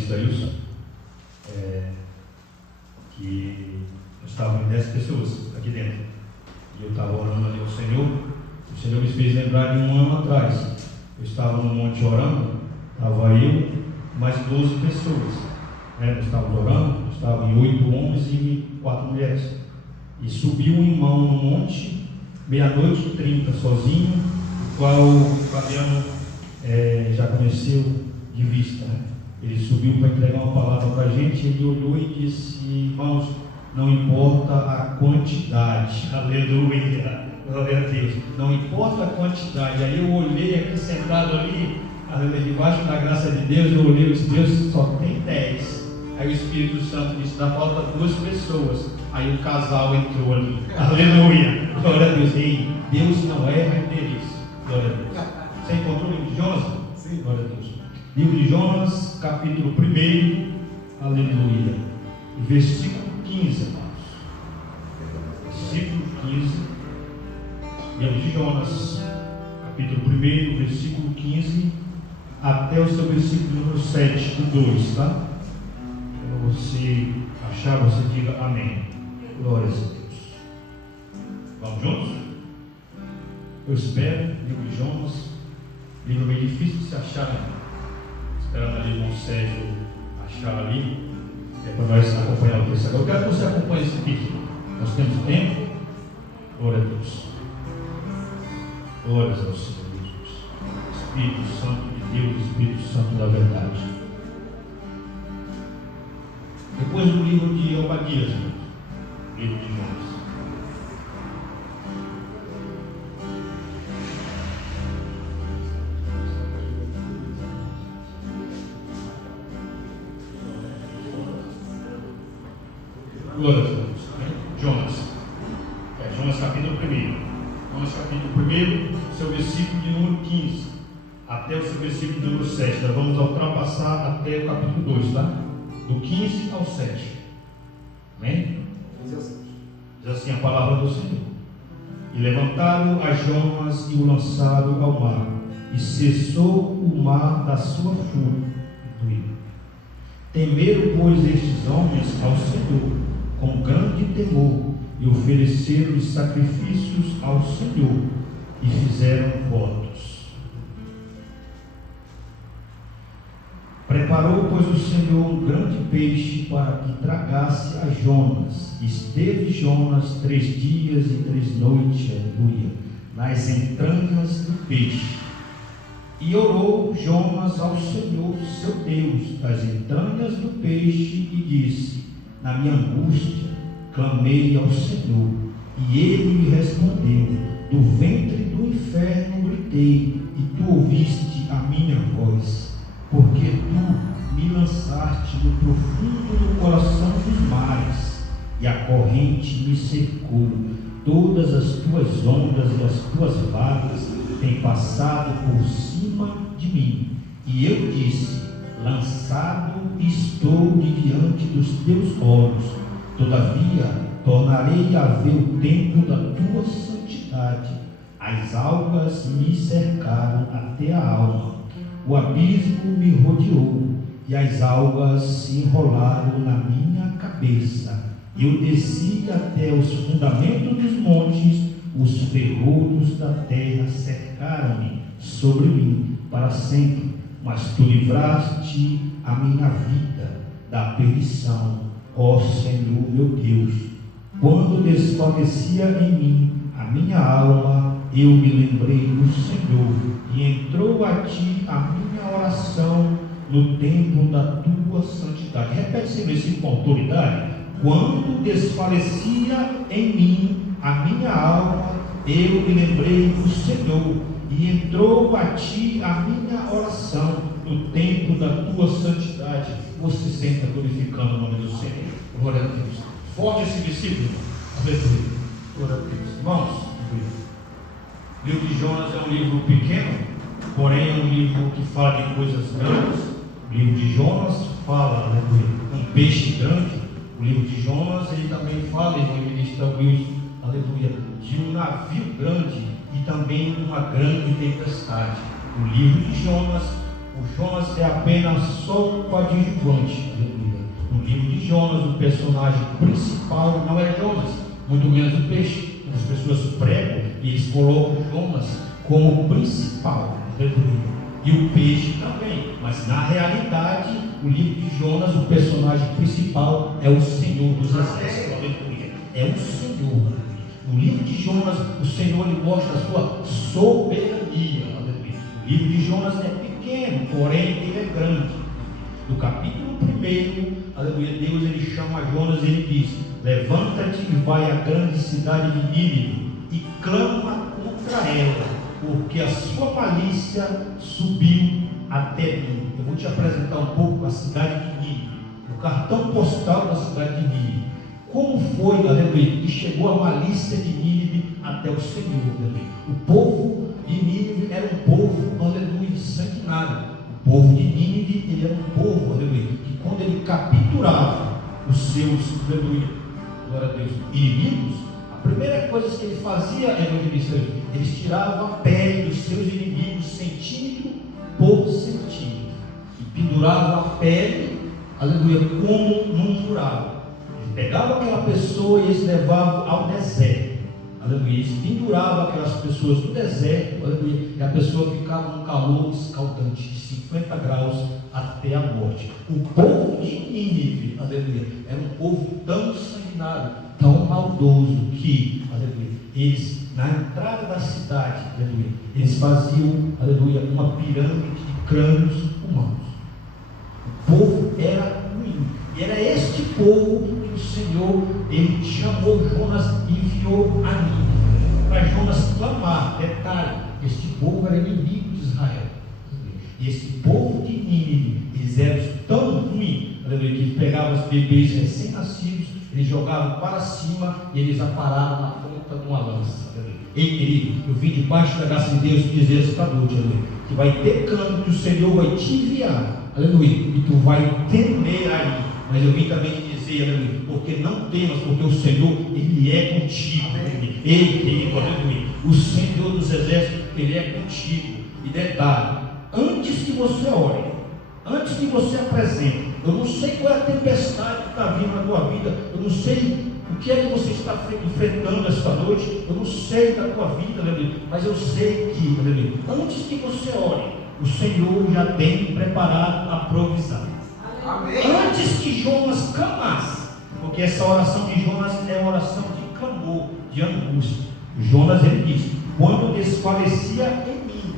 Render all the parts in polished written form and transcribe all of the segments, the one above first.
evangelista Wilson, que estavam 10 pessoas aqui dentro. E eu estava orando ali ao Senhor. O Senhor me fez lembrar de um ano atrás. Eu estava no monte orando, estava eu, mais 12 pessoas. Nós estávamos orando, estavam 8 homens e 4 mulheres. E subiu um irmão no monte, 00:30, sozinho, o qual o Fabiano já conheceu de vista. Ele subiu para entregar uma palavra para a gente. Ele olhou e disse: irmãos, não importa a quantidade, aleluia, glória a Deus, não importa a quantidade. Aí eu olhei aqui sentado ali, debaixo da graça de Deus, eu olhei e disse: Deus, só tem 10. Aí o Espírito Santo disse: dá falta 2 pessoas. Aí o casal entrou ali, aleluia, glória a Deus. Ei, Deus não erra endereço, glória a Deus. Você encontrou o livro de Jonas? Sim, glória a Deus. Livro de Jonas, capítulo 1, aleluia, versículo 15, irmãos. Versículo 15. Livro de Jonas, capítulo 1, versículo 15, até o seu versículo número 7, do 2, tá? Quando você achar, você diga amém. Glórias a Deus. Vamos juntos? Eu espero. Livro de Jonas, livro meio difícil de se achar, né? Esperando ali o irmão Sérgio achar ali, para nós acompanhar o texto. Eu quero que você acompanhe esse texto. Nós temos tempo. Glória a Deus. Glórias ao Senhor Jesus. Espírito Santo de Deus, Espírito Santo da verdade. Depois do livro de Obadias, livro de Jonas. Glória a Deus. Jonas. Jonas capítulo 1. Jonas capítulo 1, seu versículo de número 15, até o seu versículo de número 7. Nós vamos ultrapassar até o capítulo 2, tá? Do 15 ao 7. Amém? Diz assim a palavra do Senhor: e levantaram a Jonas e o lançaram ao mar, e cessou o mar da sua fúria. Temeram, pois, estes homens ao Senhor com grande temor, e ofereceram sacrifícios ao Senhor, e fizeram votos. Preparou, pois, o Senhor um grande peixe para que tragasse a Jonas. Esteve Jonas 3 dias e 3 noites, aleluia, nas entranhas do peixe. E orou Jonas ao Senhor, seu Deus, das entranhas do peixe, e disse: na minha angústia clamei ao Senhor, e ele me respondeu. Do ventre do inferno gritei, e tu ouviste a minha voz. Porque tu me lançaste no profundo do coração dos mares, e a corrente me secou. Todas as tuas ondas e as tuas vagas têm passado por cima de mim. E eu disse: lançado estou de diante dos teus olhos. Todavia tornarei a ver o templo da tua santidade. As algas me cercaram até a alma. O abismo me rodeou, e as algas se enrolaram na minha cabeça. Eu desci até os fundamentos dos montes, os ferrolhos da terra cercaram-me sobre mim para sempre. Mas tu livraste a minha vida da perdição, ó Senhor meu Deus. Quando desfalecia em mim a minha alma, eu me lembrei do Senhor, e entrou a ti a minha oração no templo da tua santidade. Repete esse versículo com autoridade. Quando desfalecia em mim a minha alma, eu me lembrei do Senhor, e entrou a ti a minha oração no templo da tua santidade. Você senta glorificando o nome do Senhor. Glória a Deus. Forte esse versículo. Aleluia. Glória a Deus. Irmãos, o livro de Jonas é um livro pequeno, porém é um livro que fala de coisas grandes. O livro de Jonas fala, aleluia, um peixe grande. O livro de Jonas, ele também fala, irmão ministro Wilson, aleluia, de um navio grande e também uma grande tempestade. O livro de Jonas, O Jonas é apenas só um coadjuvante. No livro de Jonas, o personagem principal não é Jonas, muito menos o peixe. As pessoas pregam e eles colocam Jonas como principal. E o peixe também. Mas na realidade, o livro de Jonas, o personagem principal é o Senhor dos Exércitos. É o Senhor. No livro de Jonas, o Senhor lhe mostra a sua soberania. O livro de Jonas é pequeno, porém ele é grande. No capítulo 1, aleluia, Deus ele chama Jonas e ele diz: levanta-te e vai à grande cidade de Nínive e clama contra ela, porque a sua malícia subiu até mim. Eu vou te apresentar um pouco a cidade de Nínive, o cartão postal da cidade de Nínive. Como foi, aleluia, que chegou a malícia de Nínive até o Senhor, aleluia. O povo de Nínive era um povo, aleluia, sanguinário. O povo de Nínive, ele era um povo, aleluia, que quando ele capturava os seus, aleluia, glória a Deus, inimigos, a primeira coisa que ele fazia, eles tiravam a pele dos seus inimigos centímetro por centímetro e penduravam a pele, aleluia, como num mural. Pegavam aquela pessoa e eles levavam ao deserto, aleluia, eles penduravam aquelas pessoas no deserto, aleluia, e a pessoa ficava num calor escaldante de 50 graus até a morte. O povo de Nínive, aleluia, era um povo tão sanguinário, tão maldoso, que, aleluia, eles, na entrada da cidade, aleluia, eles faziam, aleluia, uma pirâmide de crânios humanos. O povo era ruim, e era este povo que o Senhor, ele chamou Jonas e enviou a Nínive, para Jonas clamar. Detalhe, este povo era inimigo de Israel, e esse povo de Nínive, eles eram tão ruins, aleluia, que eles pegavam os bebês recém-nascidos, eles jogavam para cima e eles apararam na ponta de uma lança. Ei, querido, eu vim debaixo da graça de Deus dizer esta noite, aleluia, que vai ter canto que o Senhor vai te enviar, aleluia, e tu vai temer aí. Mas eu vim também te dizer, aleluia, porque não temas, porque o Senhor, ele é contigo, aleluia. Ei, querido, aleluia, o Senhor dos Exércitos, ele é contigo. E detalhe, antes que você ore, antes que você apresente, eu não sei qual é a tempestade que está vindo na tua vida, eu não sei o que é que você está enfrentando esta noite, eu não sei da tua vida, aleluia, mas eu sei que, aleluia, antes que você ore, o Senhor já tem preparado a provisão. Amém. Antes que Jonas clamasse, porque essa oração de Jonas é uma oração de clamor, de angústia. Jonas, ele diz: quando desfalecia em mim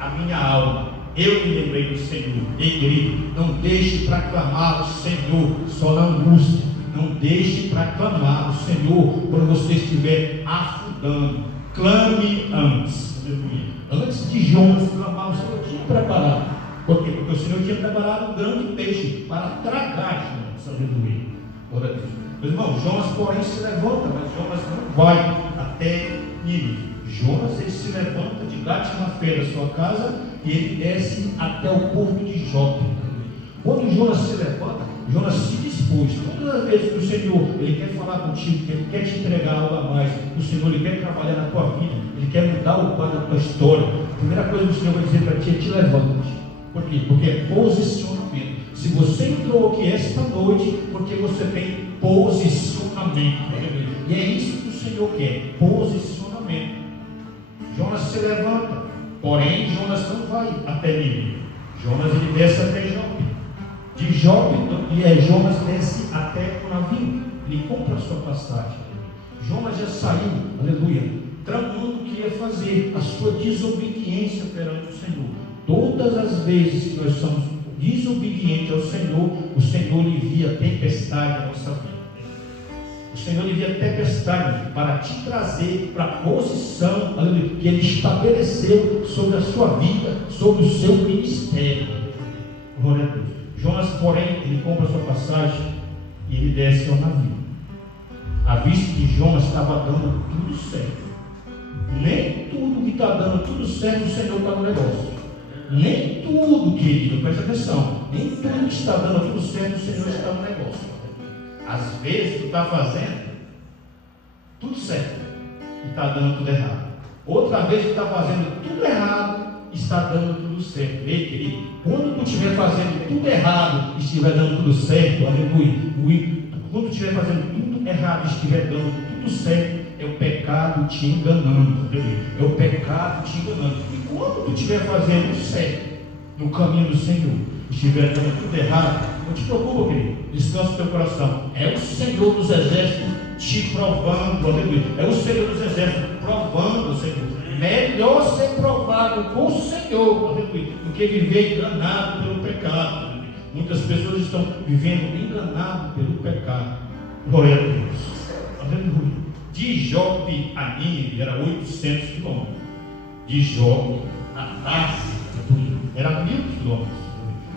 a minha alma, eu me lembrei do Senhor. Ei, querido, não deixe para clamar o Senhor só na angústia. Não deixe para clamar o Senhor quando você estiver afundando. Clame antes. Aleluia. Antes de Jonas clamar, o Senhor tinha preparado. Por quê? Porque o Senhor tinha preparado um grande peixe para tragar Jonas. Aleluia. Glória a Deus. Meus irmãos, Jonas, porém, se levanta, mas Jonas não vai até Nínive. Jonas, ele se levanta de Gat-Hefer da sua casa e ele desce até o porto de Jope. Quando Jonas se levanta, Jonas se dispôs. Todas as vezes que o Senhor, ele quer falar contigo, que ele quer te entregar algo a mais, o Senhor, ele quer trabalhar na tua vida, ele quer mudar o quadro da tua história, a primeira coisa que o Senhor vai dizer para ti é: te levante. Por quê? Porque é posicionamento. Se você entrou aqui esta noite, porque você tem posicionamento. E é isso que o Senhor quer: posicionamento. Jonas se levanta, porém Jonas não vai até Nínive. Jonas, ele desce até Jope. De Jope, Jonas desce até o navio. Ele compra a sua passagem. Jonas já saiu, aleluia, tramando o que ia fazer, a sua desobediência perante o Senhor. Todas as vezes que nós somos desobedientes ao Senhor, o Senhor envia tempestade na nossa vida. O Senhor envia tempestade para te trazer para a posição, aleluia, que Ele estabeleceu sobre a sua vida, sobre o seu ministério. Glória a Deus. Jonas, porém, ele compra a sua passagem e ele desce ao navio. À vista que Jonas estava dando tudo certo. Nem tudo que está dando tudo certo, o Senhor está no negócio. Nem tudo, querido, presta atenção, nem tudo que está dando tudo certo, o Senhor está no negócio. Às vezes tu está fazendo tudo certo e está dando tudo errado. Outra vez tu está fazendo tudo errado e está dando tudo tudo certo. Ei, querido, quando tu estiver fazendo tudo errado e estiver dando tudo certo, aleluia. Quando tu estiver fazendo tudo errado e estiver dando tudo certo, é o pecado te enganando, aleluia. É o pecado te enganando. E quando tu estiver fazendo certo, no caminho do Senhor, estiver dando tudo errado, não te preocupa, querido, descansa o teu coração. É o Senhor dos exércitos te provando, aleluia. É o Senhor dos exércitos provando, Senhor. Melhor ser provado com o Senhor, aleluia, do que viver enganado pelo pecado, aleluia. Muitas pessoas estão vivendo enganadas pelo pecado. Glória a Deus, aleluia. De Jope a Nínive era 800 quilômetros. De Jope a Tarsis era 1000 quilômetros.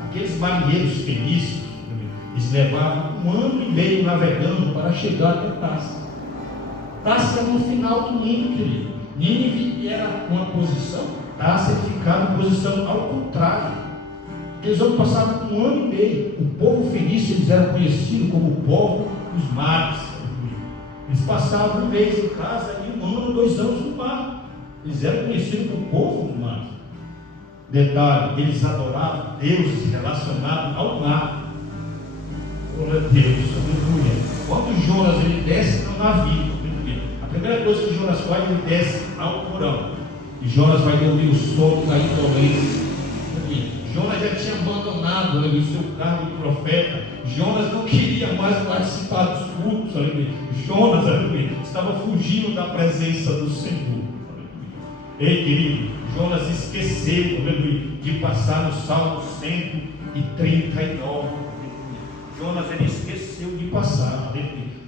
Aqueles marinheiros fenícios, eles levavam 1 ano e meio navegando para chegar até Tarsis. Tarsis era no final do Nilo, querido. Nínive era uma posição, Tarsis ficava em posição ao contrário. Eles vão passar 1 ano e meio. O povo fenício, eles eram conhecidos como o povo dos mares. Eles passavam 1 mês em casa e 1 ano, 2 anos no mar. Eles eram conhecidos como o povo dos mares. Detalhe, eles adoravam deuses relacionados ao mar. Glória a Deus, aleluia. Quando Jonas ele desce no navio, a primeira coisa que Jonas faz, ele desce ao porão. E Jonas vai dormir o sono da indolência. Jonas já tinha abandonado o seu cargo de profeta. Jonas não queria mais participar dos cultos. Jonas estava fugindo da presença do Senhor. Ei, querido, Jonas esqueceu de passar no Salmo 139. Jonas ele esqueceu de passar.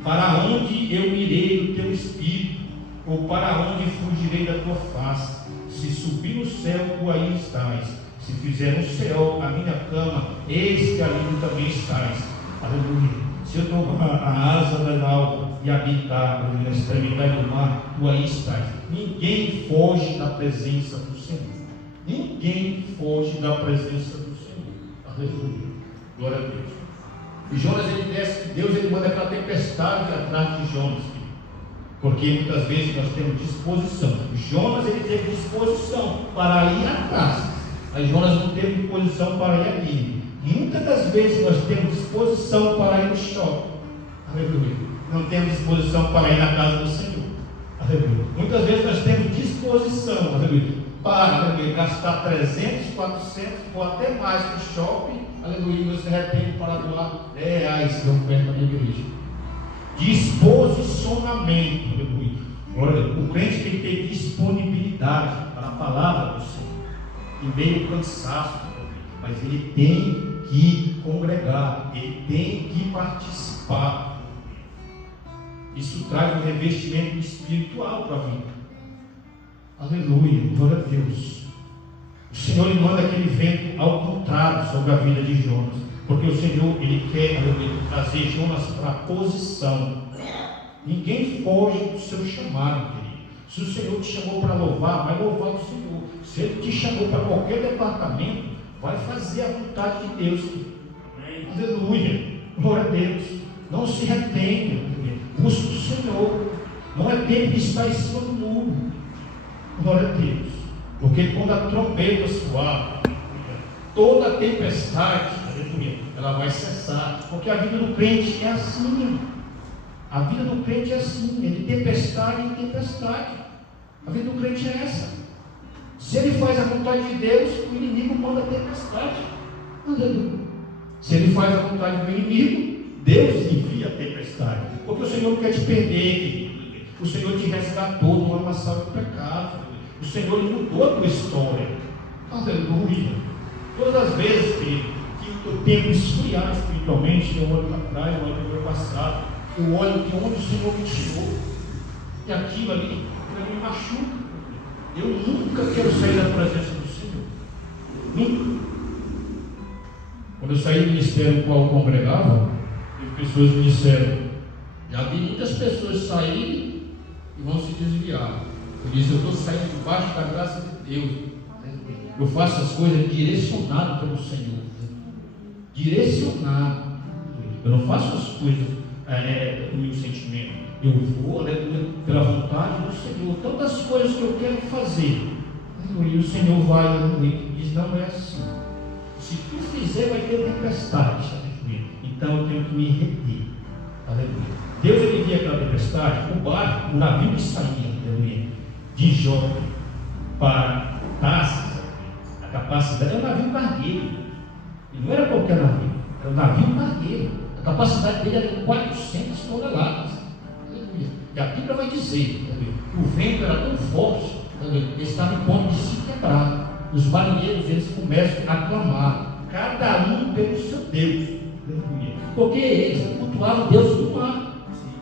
Para onde eu irei do teu espírito? Ou para onde fugirei da tua face? Se subir no céu, tu aí estás. Se fizer um céu a minha cama, eis que ali tu também estás. Aleluia. Se eu tomar a asa da alva e habitar na extremidade do mar, tu aí estás. Ninguém foge da presença do Senhor. Ninguém foge da presença do Senhor. Aleluia. Glória a Deus. E Jonas ele desce, Deus ele manda aquela tempestade atrás de Jonas, porque muitas vezes nós temos disposição. Jonas ele teve disposição para ir atrás, mas Jonas não teve disposição para ir ali. Muitas das vezes nós temos disposição para ir no shopping, aleluia. Não temos disposição para ir na casa do Senhor, aleluia. Muitas vezes nós temos disposição, aleluia, para gastar 300, 400 ou até mais no shopping, aleluia, e você repente para doar R$10 de oferta na igreja. Disposicionamento, aleluia. Olha, o crente tem que ter disponibilidade para a palavra do Senhor, em meio ao cansaço, mas ele tem que congregar, ele tem que participar. Isso traz um revestimento espiritual para a vida. Aleluia, glória a Deus. O Senhor ele manda aquele vento ao contrário sobre a vida de Jonas, porque o Senhor ele quer trazer Jonas para a posição. Ninguém foge do seu chamado, querido. Se o Senhor te chamou para louvar, vai louvar o Senhor. Se Ele te chamou para qualquer departamento, vai fazer a vontade de Deus. Aleluia, glória a Deus. Não se retenha, busque o Senhor. Não é tempo de estar em cima do muro. Glória a Deus. Porque quando a trombeta soar, toda a tempestade, ela vai cessar. Porque a vida do crente é assim. A vida do crente é assim, é de tempestade em tempestade. A vida do crente é essa. Se ele faz a vontade de Deus, o inimigo manda tempestade. Aleluia. Se ele faz a vontade do inimigo, Deus envia a tempestade. Porque o Senhor não quer te perder, querido. O Senhor te resgatou no lamaçal do pecado. O Senhor mudou a tua história. Aleluia. Todas as vezes, querido, que eu tento esfriar espiritualmente, eu olho para trás, eu olho para o meu passado, eu olho de onde o Senhor me tirou, e aquilo ali me machuca. Eu nunca quero sair da presença do Senhor. Nunca. Quando eu saí do ministério no qual eu congregava, pessoas me disseram: já vi muitas pessoas saírem e vão se desviar. Eu disse: eu estou saindo debaixo da graça de Deus. Eu faço as coisas direcionado pelo Senhor. Direcionado. Eu não faço as coisas com o meu sentimento. Eu vou pela vontade do Senhor. Tantas coisas que eu quero fazer, E o Senhor vai e diz: não é assim. Se tu fizer, vai ter tempestade. Então eu tenho que me reter. Aleluia. Deus, ele via aquela tempestade, o barco, o navio que saía, aleluia, de Jope para Tarsis, a capacidade é um navio cargueiro. E não era qualquer navio, era um navio cargueiro. A capacidade dele era de 400 toneladas. Aleluia. E a Bíblia vai dizer, aleluia, que o vento era tão forte, aleluia, ele estava em ponto de se quebrar. Os marinheiros, eles começam a clamar, cada um pelo seu Deus. Aleluia. Porque eles cultuavam Deus do mar,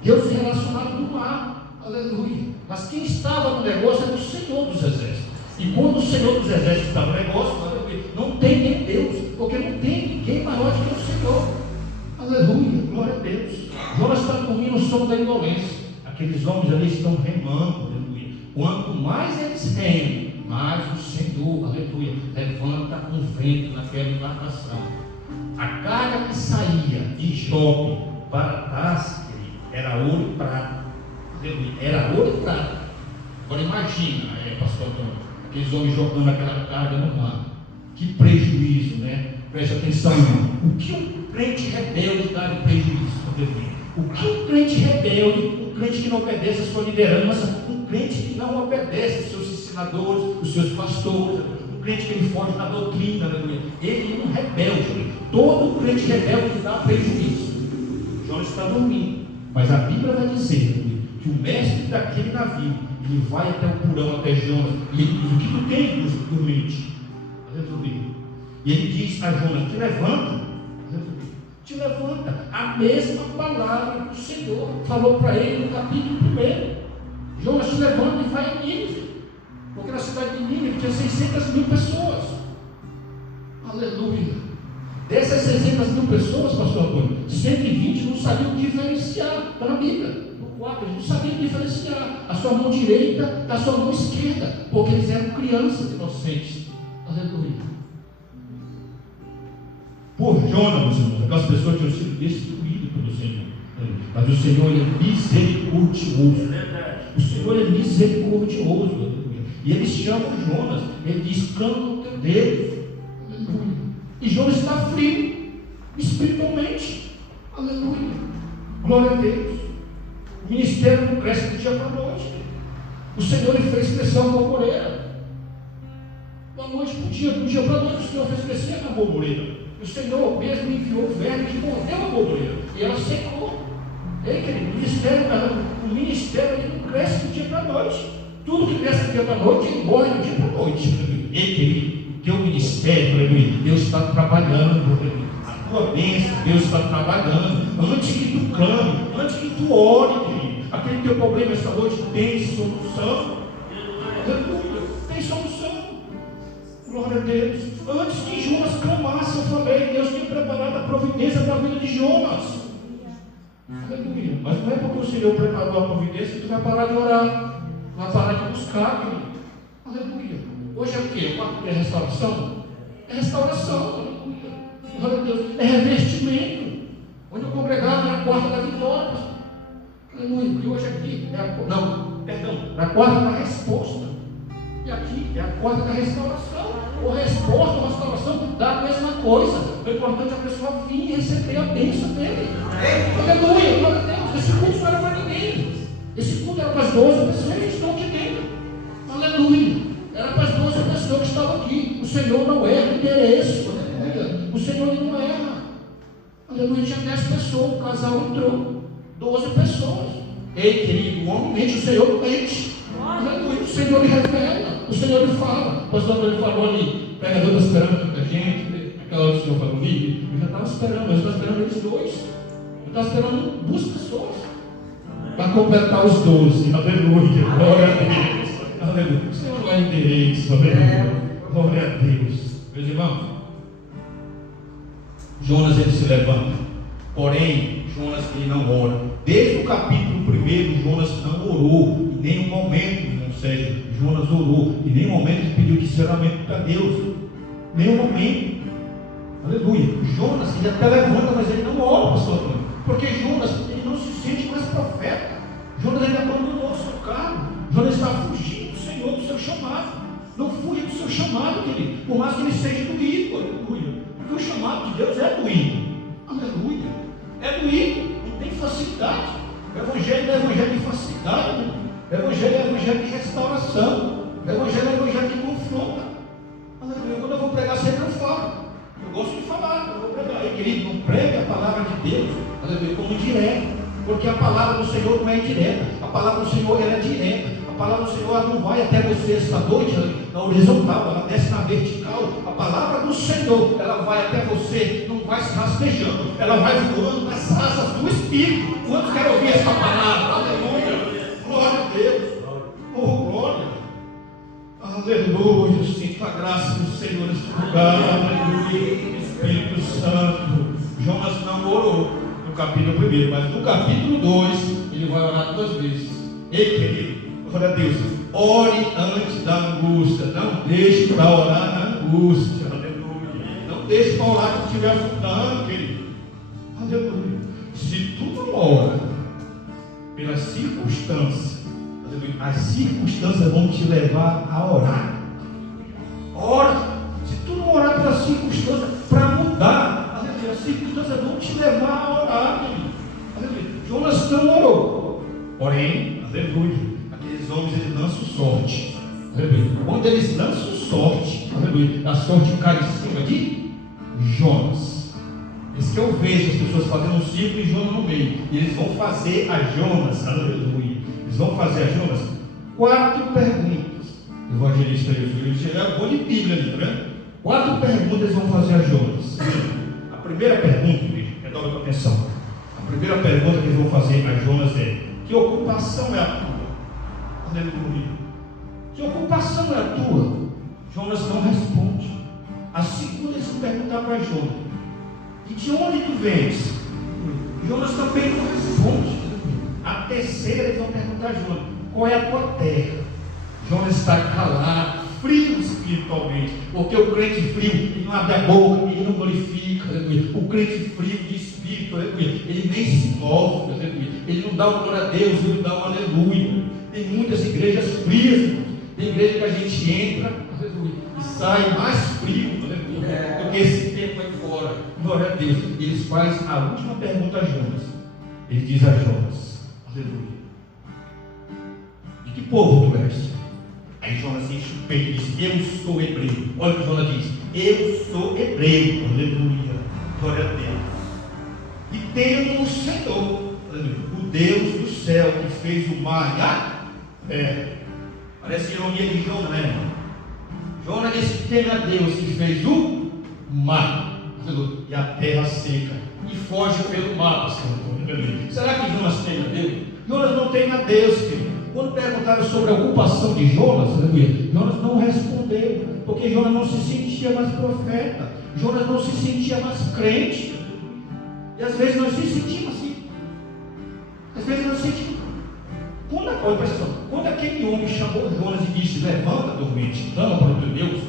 Deus relacionado do mar. Aleluia. Mas quem estava no negócio era o Senhor dos Exércitos. E quando o Senhor dos Exércitos está no negócio, aleluia, não tem nem Deus, porque não tem ninguém maior do que o Senhor. Aleluia, glória a Deus. Jonas está dormindo no sono da indolência. Aqueles homens ali estão remando, aleluia. Quanto mais eles remam, mais o Senhor, aleluia, levanta um vento naquela embarcação. A carga que saía de Jope para Tarsis era ouro e prata. Era ouro e prata. Agora imagina, pastor Antônio, aqueles homens jogando aquela carga no mar. Que prejuízo, né? Preste atenção, irmão. O que um crente rebelde dá de prejuízo? O que um crente rebelde, um crente que não obedece a sua liderança, um crente que não obedece os seus ensinadores, os seus pastores, um crente que ele foge da doutrina, ele é um rebelde. Todo crente rebelde dá prejuízo. Jonas está dormindo, mas a Bíblia vai dizer que o mestre daquele navio, ele vai até o porão, até Jonas, e ele diz: o que tu tens, dormente? E ele diz a Jonas: te levanta, te levanta. A mesma palavra que o Senhor falou para ele no capítulo 1. Jonas, te levanta e vai a Nínive, porque na cidade de Nínive tinha 600.000 pessoas. Aleluia. Dessas 600.000 pessoas, pastor Antônio, 120 não sabiam diferenciar. Está na Bíblia. Eles não sabiam diferenciar a sua mão direita da sua mão esquerda, porque eles eram crianças inocentes. Aleluia. Por Jonas, meus irmãos, aquelas pessoas tinham sido destruídas pelo Senhor. Mas o Senhor é misericordioso. O Senhor é misericordioso. Aleluia. E ele chama Jonas, ele diz: clama ao teu Deus. Aleluia. E Jonas está frio espiritualmente. Aleluia. Glória a Deus. O ministério não cresce do dia para a noite. O Senhor ele fez crescer uma borboleira. Da noite para o dia, do dia para a noite, o Senhor fez crescer a borboleira. O Senhor mesmo enviou o verme que mordeu a borboleira. E ela secou. Ei, querido, o ministério ele não cresce do dia para a noite. Tudo que cresce do dia para a noite, ele morre do dia para a noite. Ei, querido, o teu ministério, Deus está trabalhando. A tua bênção, Deus está trabalhando. Antes que tu clame, antes que tu ore, querido, aquele teu problema essa noite tem solução. Aleluia, tem solução. Glória a Deus. Antes que Jonas clamasse, eu falei, Deus tinha preparado a providência para a vida de Jonas. Aleluia. Mas não é porque o Senhor preparou a providência que tu vai parar de orar, vai parar de buscar, querido. Aleluia. Hoje é o quê? O quarto é restauração? É restauração. Glória a Deus. É revestimento. Onde eu congregava era a quarta da vitória. Aleluia. E hoje aqui é a quarta da resposta. E aqui é a quarta da restauração. Ou resposta ou restauração dá a mesma coisa. O importante é a pessoa vir e receber a bênção dele. Aleluia. Glória a Deus. Esse culto não era para ninguém. Esse culto era para as 12 pessoas que estão aqui dentro. Aleluia. Era para as 12 pessoas que estavam aqui. O Senhor não erra endereço. Aleluia. O Senhor não erra. Aleluia. Tinha 10 pessoas. O casal entrou. 12 pessoas. Ei, querido, o homem mente, o Senhor mente. Aleluia. O Senhor lhe revela. O Senhor lhe fala. O pastor ele falou ali, o pregador está esperando muita gente. Aquela hora que o Senhor falou, Vivi, eu já estava esperando, mas eu estava esperando eles dois. Eu estava esperando 2 pessoas para completar os 12. Aleluia. Glória a Deus. Aleluia. O Senhor não é endereço. Aleluia. Glória a Deus. Meus irmãos, Jonas ele se levanta. Porém, Jonas ele não ora. Desde o capítulo 1, Jonas não orou. Em nenhum momento, ou seja, Jonas orou. Em nenhum momento ele pediu discernimento para Deus. Em nenhum momento. Aleluia. Jonas ele até levanta, mas ele não ora, pastor Antônio. Porque Jonas ele não se sente mais profeta. Jonas ainda abandonou o seu cargo. Jonas está fugindo do Senhor, do seu chamado. Não fuja do seu chamado, querido, por mais que ele seja doído, aleluia. Porque o chamado de Deus é doído, aleluia. É doído, não tem facilidade. O evangelho não é evangelho de facilidade, né? O evangelho é evangelho de restauração. O evangelho é evangelho que confronta. Aleluia. Quando eu vou pregar, sempre eu falo. Eu gosto de falar, eu vou pregar. Aí, querido, não pregue a palavra de Deus, aleluia, como direta. Porque a palavra do Senhor não é indireta. A palavra do Senhor ela é direta. A palavra do Senhor ela não vai até você esta noite na horizontal, ela desce na vertical. A palavra do Senhor ela vai até você, não vai se rastejando, ela vai voando nas asas do Espírito. Quantos querem ouvir essa palavra? Aleluia! Glória a Deus! Oh, glória! Aleluia! Sinto a graça do Senhor nesse lugar. Aleluia! Espírito Santo. Jonas não orou no capítulo 1, mas no capítulo 2 ele vai orar 2 vezes. Ei, querido, glória a Deus, ore antes da angústia, não deixe para orar na angústia, aleluia. Não deixe para orar quando estiver afundando, querido, aleluia. Se tu não ora pelas circunstâncias, aleluia, as circunstâncias vão te levar a orar. Ora, se tu não orar pelas circunstâncias para mudar, aleluia, as circunstâncias vão te levar a orar, querido, aleluia. Jonas não orou, porém, aleluia, aqueles homens eles lançam sorte, aleluia. Quando eles lançam sorte, aleluia, a sorte cai em cima de Jonas. Isso que eu vejo as pessoas fazendo um círculo e Jonas no meio, e eles vão fazer a Jonas, aleluia, eles vão fazer a Jonas 4 perguntas. O evangelista ele é bom de Bíblia ali, né? 4 perguntas eles vão fazer a Jonas. A primeira pergunta, dá uma atenção. A primeira pergunta que eles vão fazer a Jonas é: que ocupação é a tua? Aleluia. Que ocupação é a tua? Jonas não responde. A segunda eles vão perguntar para Jonas: e de onde tu vens? Jonas também não responde. A terceira eles vão perguntar a Jonas: qual é a tua terra? Jonas está calado, frio espiritualmente, porque o crente frio, ele não abre a boca, ele não glorifica, aleluia. O crente frio de espírito, aleluia, ele nem se move, aleluia. Ele não dá o glória a Deus, ele não dá um aleluia. Tem muitas igrejas frias, irmãos. Tem igreja que a gente entra, aleluia, e sai mais frio, aleluia, do que esse tempo aí fora. Glória a Deus. E eles fazem a última pergunta a Jonas. Ele diz a Jonas: aleluia, de que povo tu és? Aí Jonas enche o peito e diz: eu sou hebreu. Olha o que Jonas diz: eu sou hebreu, aleluia, glória a Deus. E temo o Senhor, aleluia, o Deus do céu que fez o mar e a terra. Parece ironia de Jonas, né, irmão? Jonas disse que teme a Deus que fez o mar, aleluia, e a terra seca, e foge pelo mar, aleluia. Será que Jonas teme a Deus? Jonas não teme a Deus, querido. Quando perguntaram sobre a ocupação de Jonas, aleluia, Jonas não respondeu, porque Jonas não se sentia mais profeta, Jonas não se sentia mais crente. E às vezes nós se sentimos assim. Às vezes nós sentimos. Quando aquele homem chamou Jonas e disse: levanta, dormente, clama para o teu Deus,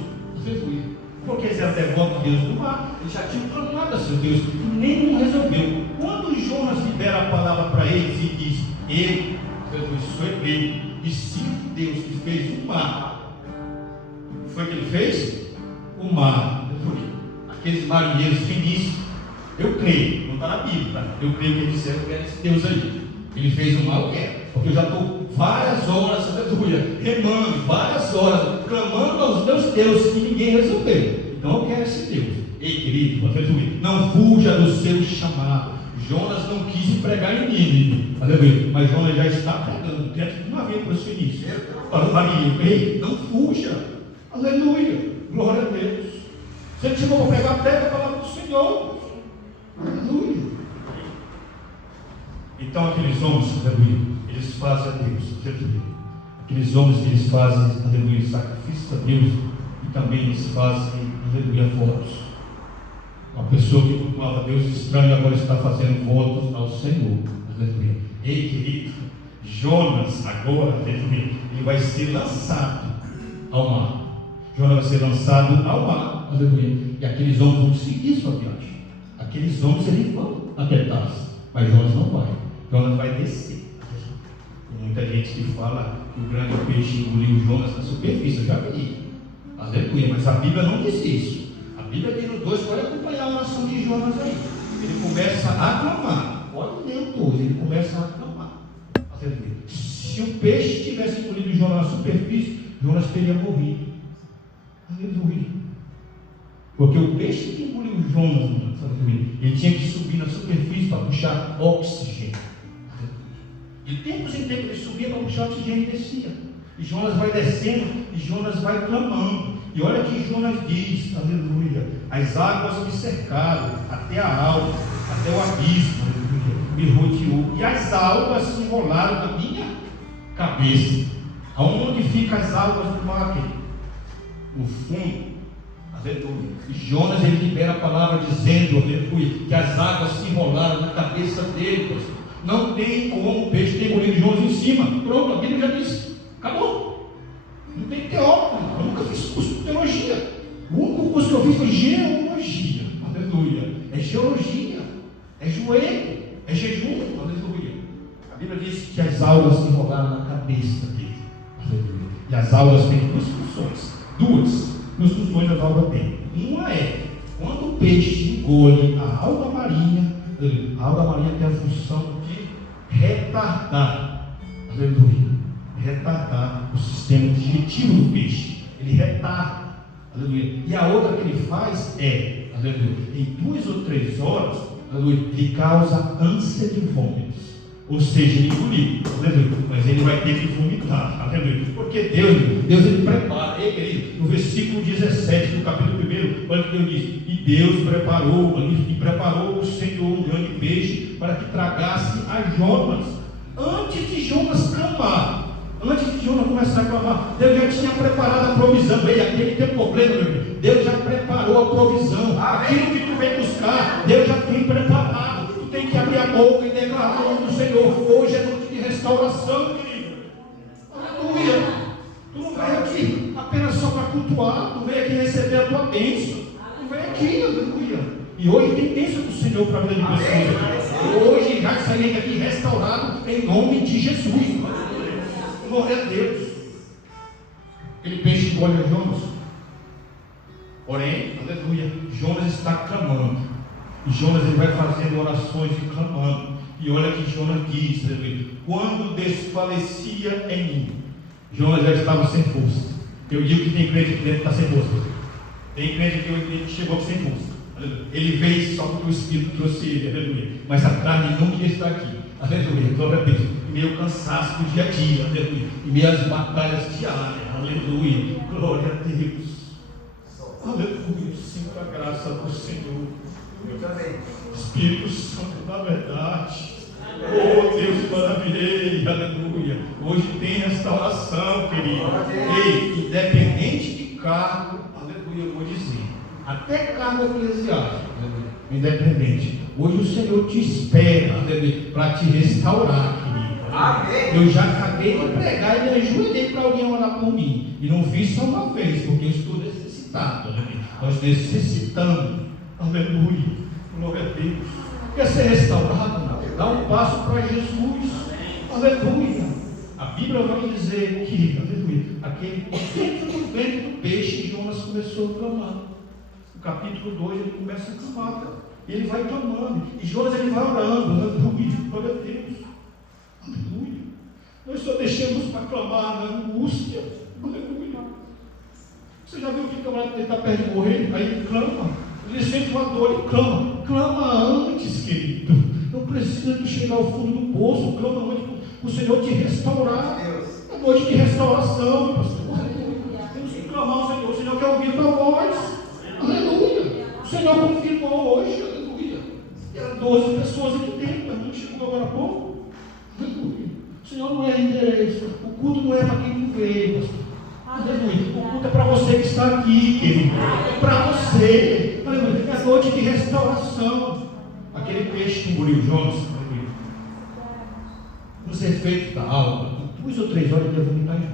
aleluia, porque eles eram devotos de Deus do mar, eles já tinham clamado a seu Deus, e nenhum resolveu. Quando Jonas libera a palavra para eles e diz: eu sou hebreu e sirvo Deus que fez o mar. O que foi que ele fez? O mar. Aqueles marinheiros finíssimos. Eu creio, não está na Bíblia, tá? Eu creio que eles disseram que era esse Deus aí. Ele fez o mar, eu quero, porque eu já estou várias horas, aleluia, remando, várias horas, clamando aos meus deuses e ninguém resolveu. Então eu quero esse Deus. Ei, querido, aleluia, não fuja do seu chamado. Jonas não quis pregar em Nínive, aleluia, mas Jonas já está pregando dentro de uma vez para o seu início. Para o marinheiro: ei, não fuja, aleluia, glória a Deus. Se ele chegou para pregar, prega a palavra do Senhor, aleluia. Então aqueles homens, aleluia, eles fazem a Deus, aleluia. Aqueles homens eles fazem, aleluia, sacrifício a Deus, e também eles fazem, aleluia, votos. Uma pessoa que cultuava Deus estranho agora está fazendo votos ao Senhor, aleluia. Ei, querido, Jonas agora, aleluia, ele vai ser lançado ao mar. Jonas vai ser lançado ao mar, aleluia. E aqueles homens vão seguir sua viagem. Aqueles homens eles vão até Tarso, mas Jonas não vai. Jonas vai descer. Tem muita gente que fala que o grande peixe engoliu Jonas na superfície. Eu já vi. Aleluia. Mas a Bíblia não diz isso. A Bíblia diz no 2, pode acompanhar a oração de Jonas aí. Ele começa a clamar. Pode ler o 2, ele começa a clamar. Aleluia. Se o peixe tivesse engolido Jonas na superfície, Jonas teria morrido. Aleluia. Porque o peixe que engoliu Jonas, ele tinha que subir na superfície para puxar oxigênio. De tempos em tempos ele subia para puxar oxigênio e descia. E Jonas vai descendo e Jonas vai clamando. E olha que Jonas diz, aleluia, as águas me cercaram até a alma, até o abismo, aleluia, me rodeou. E as algas se enrolaram na minha cabeça. Aonde ficam as algas do mar? No fundo. Aleluia. E Jonas ele libera a palavra dizendo, aleluia, que as águas se enrolaram na cabeça dele, pastor. Não tem como o peixe ter engolido Jonas em cima. Pronto, a Bíblia já disse. Acabou. Não tem teólogo. Eu nunca fiz curso de teologia. O único curso que eu fiz foi geologia. Aleluia. É geologia. É joelho. É jejum. Aleluia. A Bíblia diz que as algas se enrolaram na cabeça dele. Aleluia. E as algas têm duas funções. Duas funções as algas têm. Uma é quando o peixe engole a alga marinha. A alga marinha tem a função de retardar. Aleluia. Retardar o sistema digestivo do peixe. Ele retarda. Aleluia. E a outra que ele faz é, aleluia, em 2 ou 3 horas, aleluia, ele causa ânsia de vômitos. Ou seja, ele engoliu, aleluia, mas ele vai ter que vomitar, aleluia. Porque Deus ele prepara, querido, no versículo 17 do capítulo 1, olha o que Deus diz: e Deus preparou o Senhor um grande peixe para que tragasse a Jonas. Antes de Jonas clamar, antes de Jonas começar a clamar, Deus já tinha preparado a provisão. Ei, aquele tem problema, meu irmão, Deus já preparou a provisão. Aquilo que tu vem buscar, Deus já tem preparado. Tu tem que abrir a boca e declarar o nome do Senhor. Hoje é noite de restauração, querido. Aleluia. Tu não veio aqui apenas só para cultuar, tu veio aqui receber a tua bênção. Tu veio aqui, aleluia. E hoje tem bênção do Senhor para a vida de pessoas. Hoje vai sair daqui restaurado em nome de Jesus. Glória a Deus. Aquele peixe engole a Jonas. Porém, aleluia, Jonas está clamando. E Jonas ele vai fazendo orações e clamando. E olha que Jonas diz, aleluia, quando desfalecia em mim, Jonas já estava sem força. Eu digo que tem crente que deve estar sem força. Tem crente que chegou sem força. Aleluia. Ele veio só porque o Espírito trouxe ele, aleluia. Mas a carne não queria estar aqui. Aleluia, glória a Deus. E meio cansaço do dia a dia, aleluia. E meias batalhas diárias, aleluia. Glória a Deus. Aleluia. Sinta a graça do Senhor. Espírito Santo da verdade. Oh Deus, maravilhei, aleluia. Hoje tem restauração, querido. Ei, independente de cargo, aleluia, eu vou dizer. Até cargo eclesiástico, independente. Hoje o Senhor te espera, aleluia, para te restaurar, querido. Amém. Eu já acabei de pregar e me ajoelhei para alguém orar por mim. E não fiz só uma vez, porque eu estou necessitado, aleluia. Nós necessitamos, aleluia. Glória a Deus. Quer ser restaurado? Dá um passo para Jesus. Aleluia. A Bíblia vai dizer que, aleluia, aquele dentro do ventre do peixe, Jonas começou a clamar. No capítulo 2 ele começa a clamar. Ele vai clamando. E Jonas ele vai orando. Aleluia. Glória a Deus. Aleluia. Nós só deixamos para clamar na angústia. Aleluia. Você já viu que o camarada está perto de morrer? Aí ele clama. Ele sente uma dor e clama. Clama antes, querido. Não precisa de chegar ao fundo do poço. Clama antes para o Senhor te restaurar. É noite de restauração, pastor. Temos que clamar ao Senhor. O Senhor quer ouvir tua voz. Aleluia. O Senhor confirmou hoje. Aleluia. Eram 12 pessoas aqui dentro. Mas não chegou agora há pouco. Aleluia. O Senhor não é endereço. O culto não é para quem não veio, pastor. Aleluia. O culto é para você que está aqui, querido. É para você. Aleluia. É noite de restauração. Aquele peixe que engoliu Jonas, nos efeitos da alma, em 2 ou 3 horas ele ia vomitar Jonas.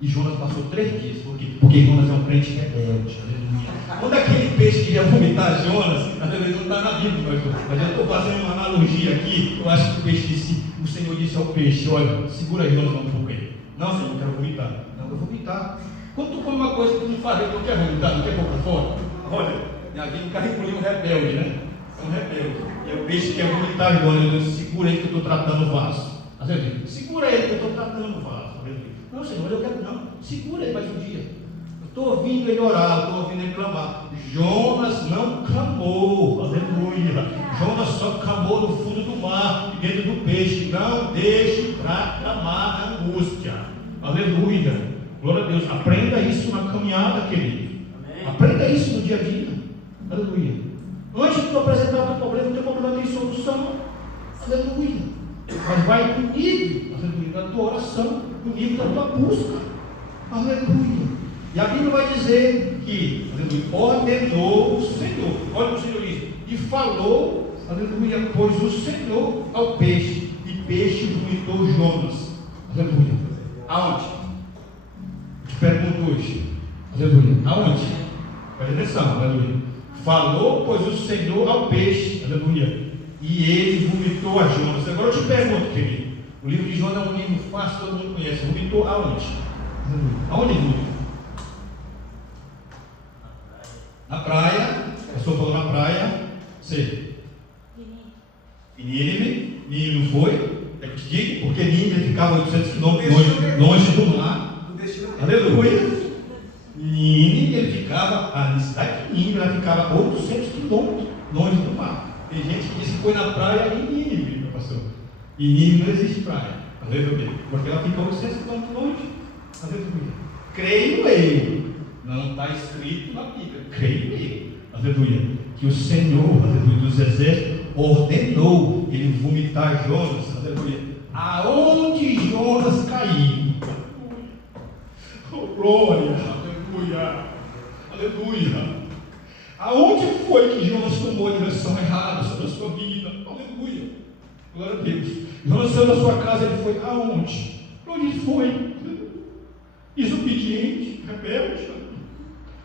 E Jonas passou 3 dias. Porque Jonas é um crente rebelde. Aleluia. Quando aquele peixe queria vomitar Jonas, aleluia, não está na Bíblia, mas eu estou fazendo uma analogia aqui. Eu acho que o peixe disse, o Senhor disse ao peixe: olha, segura Jonas um pouco aí. Não, Senhor, eu quero vomitar. Não, eu vou vomitar. Quando tu come uma coisa que tu não faz, tu quer vomitar, não quer pôr para fora? Olha, minha vida nunca incluiu um rebelde, né? É um rebelde. E é o peixe que é vomitar, eu disse, segura aí que eu estou tratando o vaso. Segura aí que eu estou tratando o vaso. Não, Senhor, eu quero não. Segura aí mais um dia. Eu estou ouvindo ele orar, estou ouvindo ele clamar. Jonas não clamou, aleluia. Jonas só clamou no fundo do mar, dentro do peixe. Não deixe para clamar na angústia, aleluia. Glória a Deus. Aprenda isso na caminhada, querido. Amém. Aprenda isso no dia a dia, aleluia. Antes de tu apresentar o teu problema, o teu problema tem solução, aleluia. Mas vai no nível, aleluia, da tua oração, no nível da tua busca, aleluia. E a Bíblia vai dizer que, aleluia, ordenou o Senhor, olha o que o Senhor diz, e falou, aleluia, pôs o Senhor ao peixe, e peixe vomitou Jonas, aleluia. Aonde? Te pergunto hoje, aleluia, aonde? Presta atenção, aleluia. Falou, pôs o Senhor ao peixe, aleluia, e ele vomitou a Jonas. Agora eu te pergunto, querido, o livro de Jonas é um livro fácil, todo mundo conhece. Vomitou aonde? Aonde ele vomitou? Na praia. A pessoa falou na praia. Sei. Nínive. Nínive não foi? É que te digo, porque Nínive ficava 800 quilômetros longe do mar. Aleluia. Nínive, ele ficava, a cidade de Nínive, ela ficava 800 quilômetros longe do mar. Tem gente que diz que foi na praia em Nínive, meu pastor. E Nínive não existe praia, aleluia, porque ela fica 800 quilômetros longe, aleluia. Creio eu, não está escrito na Bíblia, creio eu, aleluia, que o Senhor, aleluia, dos exércitos ordenou ele vomitar Jonas, aleluia, aonde Jonas caiu, oh glória, aleluia, aleluia. Aonde foi que Jonas tomou a direção errada sobre a sua vida? Aleluia. Glória a Deus. Jonas saiu da sua casa, ele foi aonde? Onde ele foi? Desobediente, rebelde.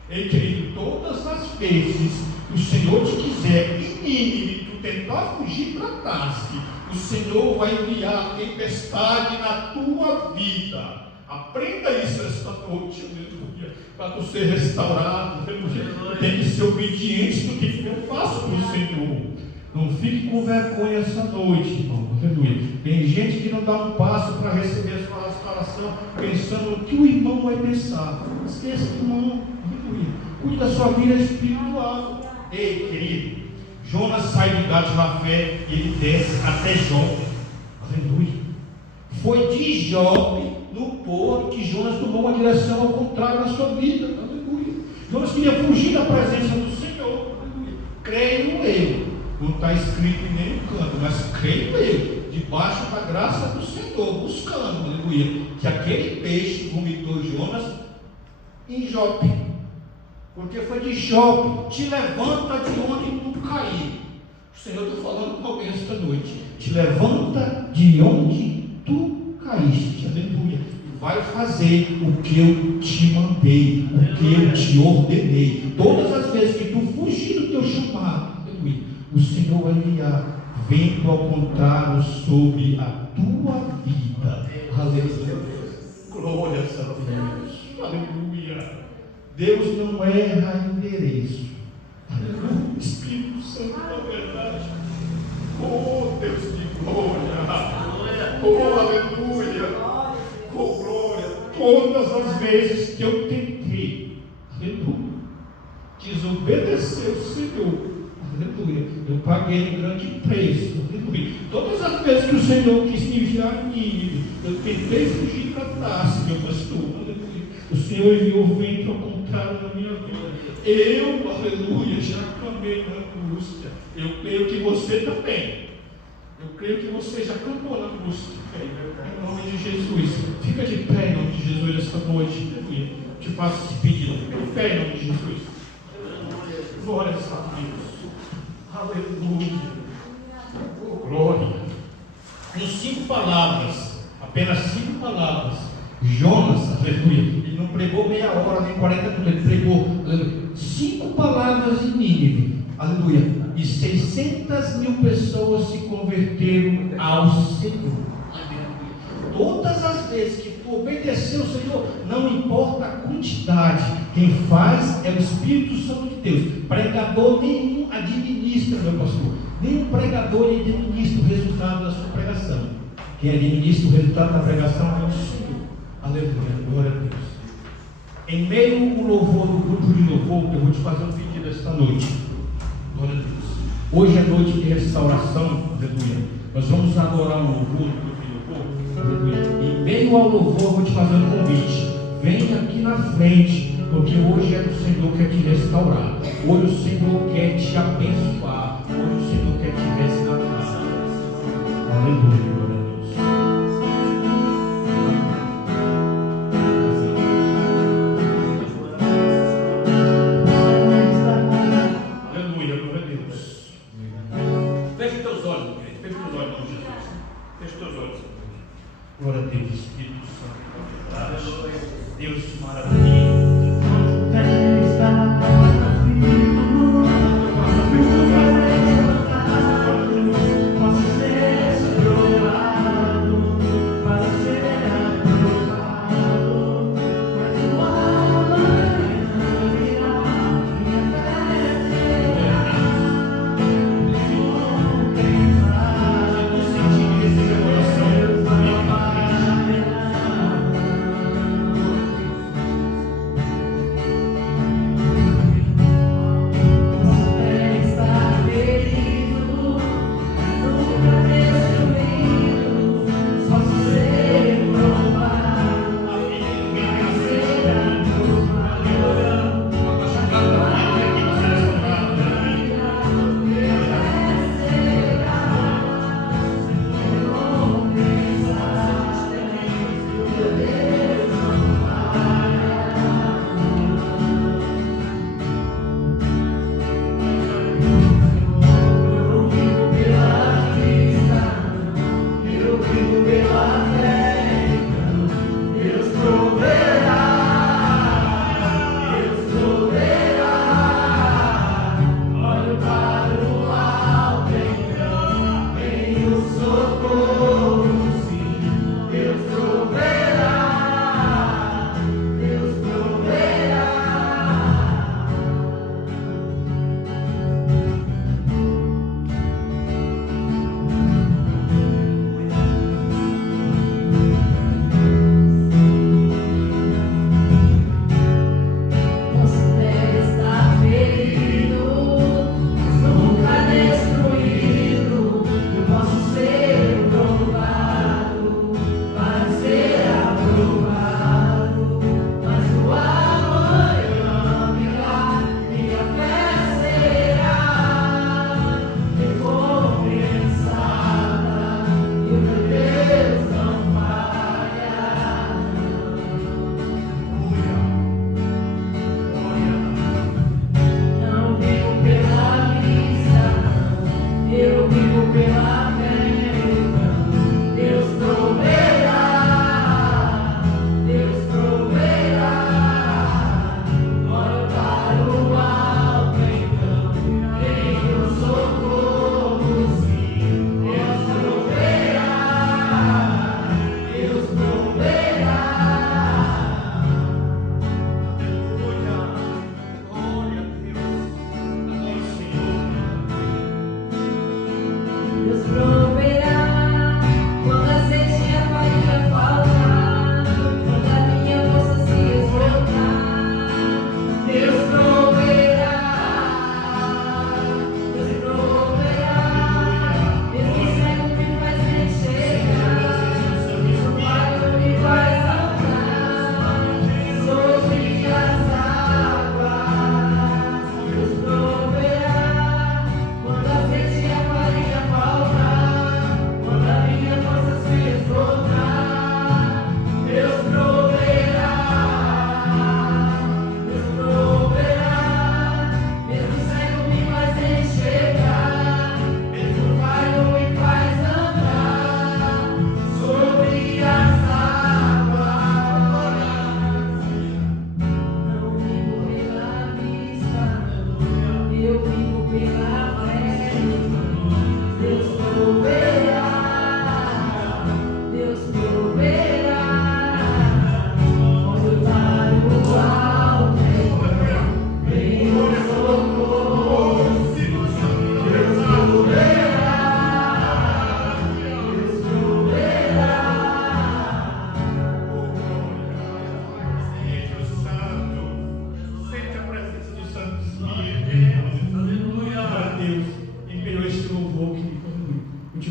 Ei, querido, todas as vezes que o Senhor te quiser em Nínive, tu tentar fugir para Tarsis, o Senhor vai enviar tempestade na tua vida. Aprenda isso esta noite, aleluia, para tu ser restaurado, aleluia. Tem que ser obediente no que eu faço para o Senhor. Não fique com vergonha essa noite, irmão, aleluia. Tem gente que não dá um passo para receber a sua restauração, pensando no que o irmão vai pensar. Esqueça do irmão, aleluia. Cuide da sua vida espiritual. Ei, querido, Jonas sai do gato na fé e ele desce até Jope, aleluia. Foi de Jope no porto que Jonas tomou uma direção ao contrário na sua vida, aleluia. Jonas queria fugir da presença do Senhor, aleluia. Creio eu, não está escrito em nenhum canto, mas creio eu, debaixo da graça do Senhor, buscando, aleluia, que aquele peixe vomitou Jonas em Jope, porque foi de Jope. Te levanta de onde tu caiu. O Senhor está falando com alguém esta noite. Te levanta de onde tu caíste, aleluia, e vai fazer o que eu te mandei, o que eu te ordenei. Todas as vezes que tu fugir do teu chamado, aleluia, o Senhor vai enviar vento ao contrário sobre a tua vida, aleluia. Glória a Deus, aleluia. Deus não erra endereço, aleluia. Espírito Santo da verdade, oh Deus de glória. Oh, aleluia, oh, glória. Todas as vezes que eu tentei, aleluia, desobedecer o Senhor, aleluia, eu paguei um grande preço, aleluia. Todas as vezes que o Senhor quis me enviar em mim, eu tentei fugir para Tarsis, meu pastor, aleluia. O Senhor enviou vento ao contrário na minha vida. Eu, aleluia, já clamei na angústia. Eu creio que você também. Eu creio que você já cantou na angústia. Em nome de Jesus. Fica de pé em nome de Jesus esta noite. Aleluia. Te faço esse pedido. Fica de pé em nome de Jesus. Glória a Deus. Aleluia. Oh, glória. Em 5 palavras, apenas 5 palavras, Jonas, aleluia, ele não pregou meia hora nem 40 minutos, ele pregou, aleluia, 5 palavras em Nínive, aleluia, e 600.000 pessoas se converteram ao Senhor. Todas as vezes que tu obedeceu o Senhor, não importa a quantidade, quem faz é o Espírito Santo de Deus. Pregador nenhum administra, meu pastor. Nenhum pregador administra o resultado da sua pregação. Quem administra o resultado da pregação é o Senhor. Aleluia, glória a Deus. Em meio ao louvor do grupo de louvor, eu vou te fazer um pedido esta noite. Glória a Deus. Hoje é noite de restauração, aleluia. Nós vamos adorar o louvor do grupo de louvor, aleluia. Em meio ao louvor, eu vou te fazer um convite. Venha aqui na frente, porque hoje é o Senhor que quer te restaurar. Hoje o Senhor quer te abençoar. Hoje o Senhor quer te resgatar. Aleluia. Glória a Deus, Espírito Santo. Deus maravilhoso. Falta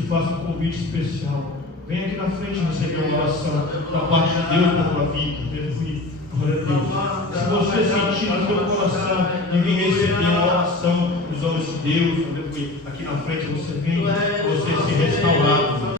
faço um convite especial. Vem aqui na frente receber uma oração da parte de Deus na tua vida. Glória a Deus. Se você sentir no seu coração e vir receber uma oração dos homens de Deus, aqui na frente você vem, você se restaurar.